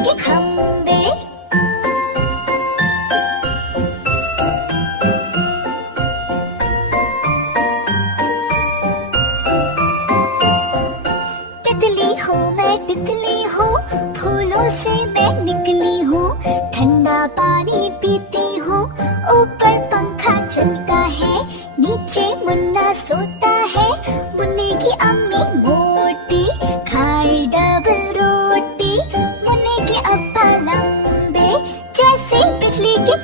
के खंबे। तितली हूँ मैं तितली हूँ, फूलों से मैं निकली हूँ। ठंडा पानी पीती हूँ, ऊपर पंखा चलता है, नीचे मुन्ना सोता है। मुन्ने की अम्मी मोटी, खाए डबल रोटी। मुन्ने के अब्बा लंबे, जैसे बिजली के